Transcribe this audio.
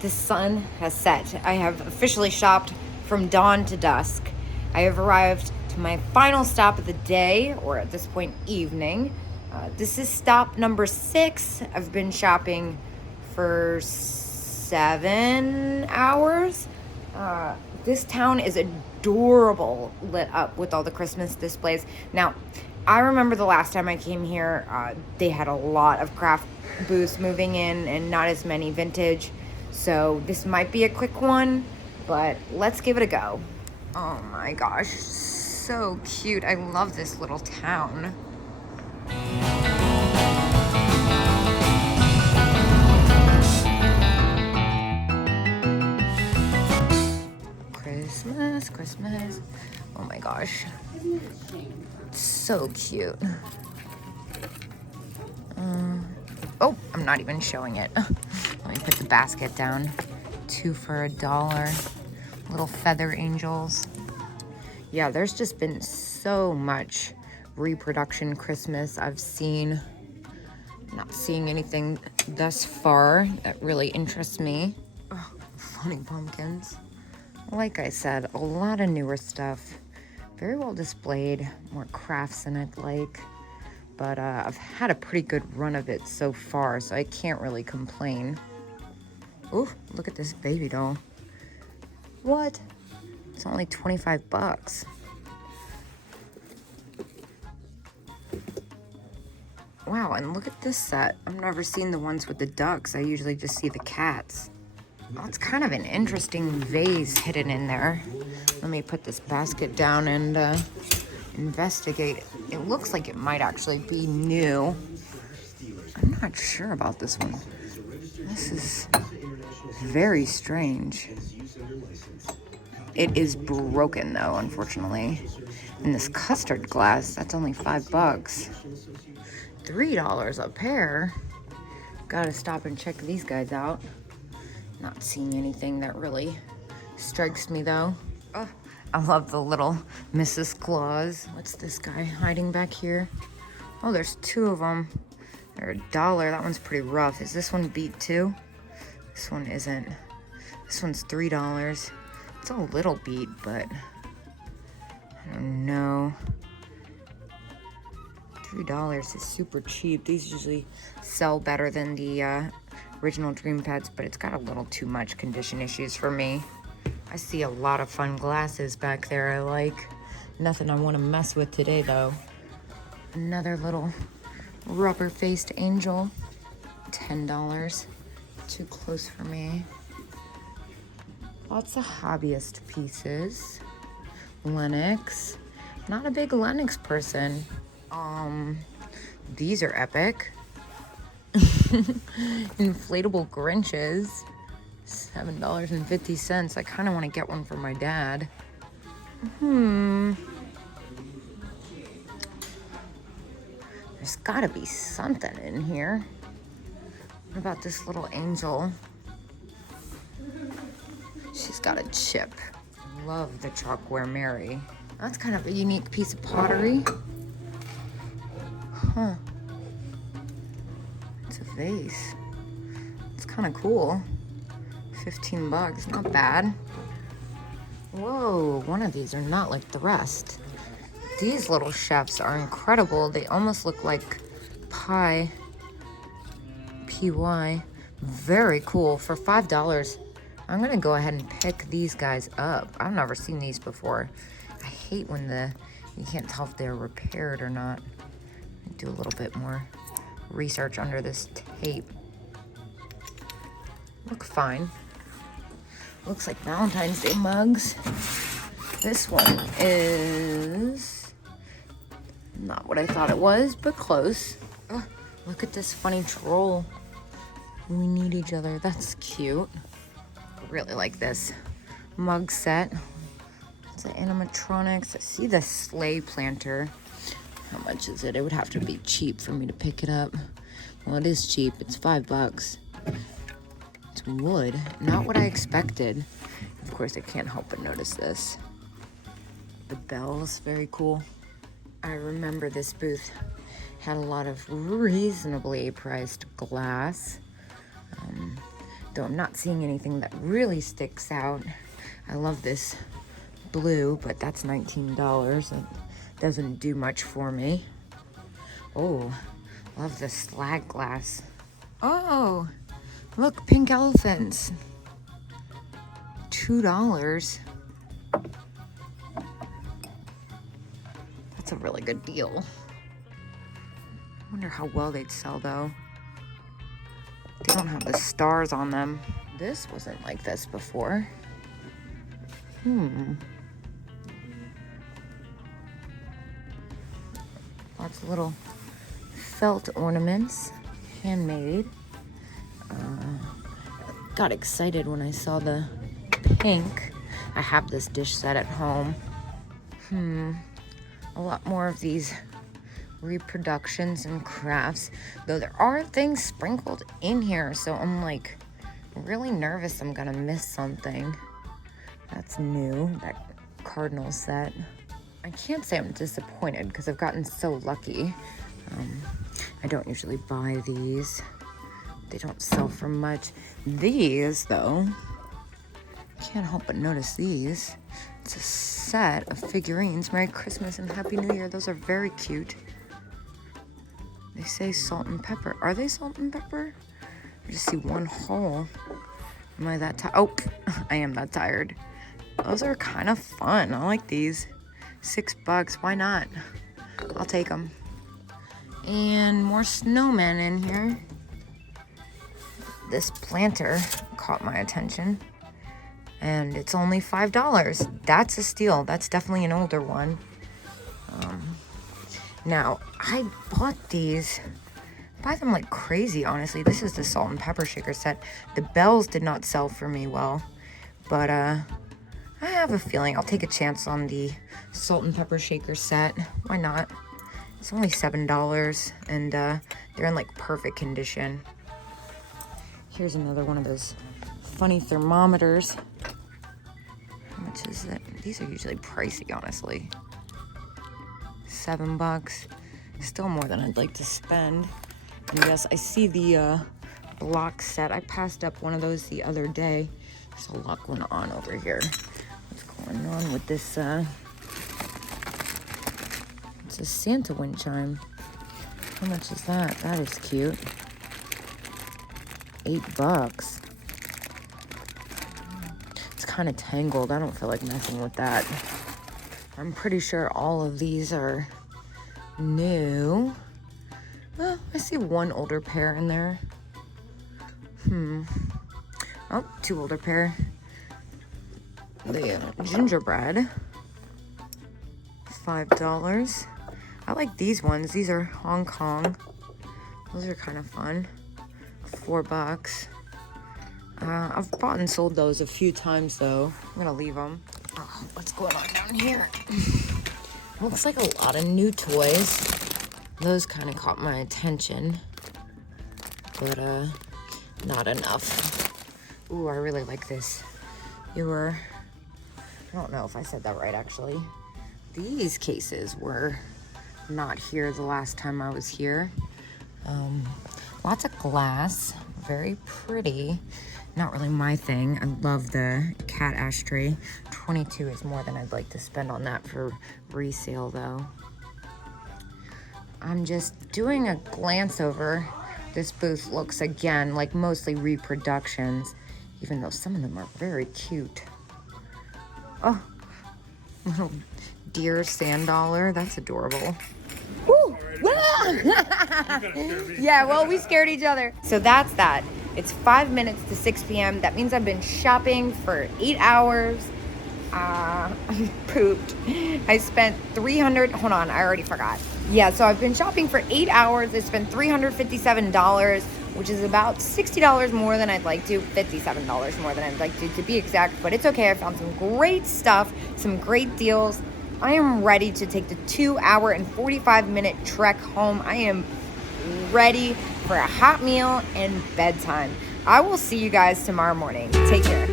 The sun has set. I have officially shopped from dawn to dusk. I have arrived to my final stop of the day, or at this point, evening. This is stop number 6. I've been shopping for 7 hours. This town is adorable, lit up with all the Christmas displays. Now, I remember the last time I came here, they had a lot of craft booths moving in and not as many vintage. So this might be a quick one, but let's give it a go. Oh my gosh, so cute. I love this little town. Christmas. Oh my gosh. So cute. Oh, I'm not even showing it. Let me put the basket down. 2 for $1. Little feather angels. Yeah, there's just been so much reproduction Christmas I've seen. Not seeing anything thus far that really interests me. Oh, funny pumpkins. Like I said, a lot of newer stuff. Very well displayed. More crafts than I'd like. But I've had a pretty good run of it so far, so I can't really complain. Ooh, look at this baby doll. What? It's only 25 bucks. Wow, and look at this set. I've never seen the ones with the ducks. I usually just see the cats. Oh, it's kind of an interesting vase hidden in there. Let me put this basket down and investigate. It looks like it might actually be new. I'm not sure about this one. This is very strange. It is broken though, unfortunately. And this custard glass, that's only 5 bucks. $3 a pair. Gotta stop and check these guys out. Not seeing anything that really strikes me though. Oh, I love the little Mrs. Claus. What's this guy hiding back here? Oh, there's 2 of them. They're $1. That one's pretty rough. Is this one beat too? This one isn't. This one's $3. It's a little beat, but I don't know. $3 is super cheap. These usually sell better than the original Dream Pets, but it's got a little too much condition issues for me. I see a lot of fun glasses back there I like. Nothing I want to mess with today though. Another little rubber-faced angel. $10. Too close for me. Lots of hobbyist pieces. Lennox. Not a big Lennox person. These are epic. Inflatable Grinches. $7.50. I kind of want to get one for my dad. There's got to be something in here. What about this little angel? She's got a chip. Love the Chalkware Mary. That's kind of a unique piece of pottery. Huh. It's a vase. It's kind of cool. 15 bucks, not bad. Whoa, one of these are not like the rest. These little chefs are incredible. They almost look like pie. PY. Very cool. For $5, I'm gonna go ahead and pick these guys up. I've never seen these before. I hate when you can't tell if they're repaired or not. Do a little bit more research under this tape. Look fine. Looks like Valentine's Day mugs. This one is not what I thought it was, but close. Oh, look at this funny troll. We need each other. That's cute. I really like this mug set. It's an animatronics. I see the sleigh planter. How much is it? It would have to be cheap for me to pick it up. Well, it is cheap. It's 5 bucks. It's wood. Not what I expected. Of course, I can't help but notice this. The bells, very cool. I remember this booth had a lot of reasonably priced glass. though I'm not seeing anything that really sticks out. I love this blue, but that's $19. It doesn't do much for me. Oh, love the slag glass. Oh, look, pink elephants. $2. That's a really good deal. I wonder how well they'd sell though. They don't have the stars on them. This wasn't like this before. Lots of little felt ornaments, handmade. Got excited when I saw the pink. I have this dish set at home. A lot more of these reproductions and crafts, though there are things sprinkled in here, so I'm like really nervous I'm gonna miss something. That's new, that cardinal set. I can't say I'm disappointed because I've gotten so lucky. I don't usually buy these. They don't sell for much. These, though, can't help but notice these. It's a set of figurines. Merry Christmas and Happy New Year. Those are very cute. They say salt and pepper. Are they salt and pepper? I just see one hole. Am I that tired? Oh, I am that tired. Those are kind of fun. I like these. $6. Why not? I'll take them. And more snowmen in here. This planter caught my attention. And it's only $5. That's a steal. That's definitely an older one. Now, I bought these. Buy them like crazy, honestly. This is the salt and pepper shaker set. The bells did not sell for me well. But I have a feeling I'll take a chance on the salt and pepper shaker set. Why not? It's only $7. And they're in like perfect condition. Here's another one of those funny thermometers. How much is it? These are usually pricey, honestly. $7. Still more than I'd like to spend. And yes, I see the block set. I passed up one of those the other day. There's a lot going on over here. What's going on with this? It's a Santa wind chime. How much is that? That is cute. $8. It's kind of tangled. I don't feel like messing with that. I'm pretty sure all of these are new. Well, I see one older pair in there. Oh, two older pair. The gingerbread. $5. I like these ones. These are Hong Kong. Those are kind of fun. $4. I've bought and sold those a few times though. I'm gonna leave them. Oh, what's going on down here? Looks like a lot of new toys. Those kind of caught my attention, but not enough. Ooh, I really like this. I don't know if I said that right actually. These cases were not here the last time I was here. Lots of glass, very pretty. Not really my thing. I love the cat ashtray. $22 is more than I'd like to spend on that for resale though. I'm just doing a glance over. This booth looks again like mostly reproductions, even though some of them are very cute. Oh, little deer sand dollar. That's adorable. Woo! Yeah, well, we scared each other. So that's that. It's 5 minutes to 6 p.m. That means I've been shopping for 8 hours. I pooped. I spent hold on, I already forgot. Yeah, so I've been shopping for 8 hours. I spent $357, which is about $60 more than I'd like to. $57 more than I'd like to be exact. But it's okay. I found some great stuff, some great deals. I am ready to take the 2-hour and 45-minute trek home. I am ready for a hot meal and bedtime. I will see you guys tomorrow morning. Take care.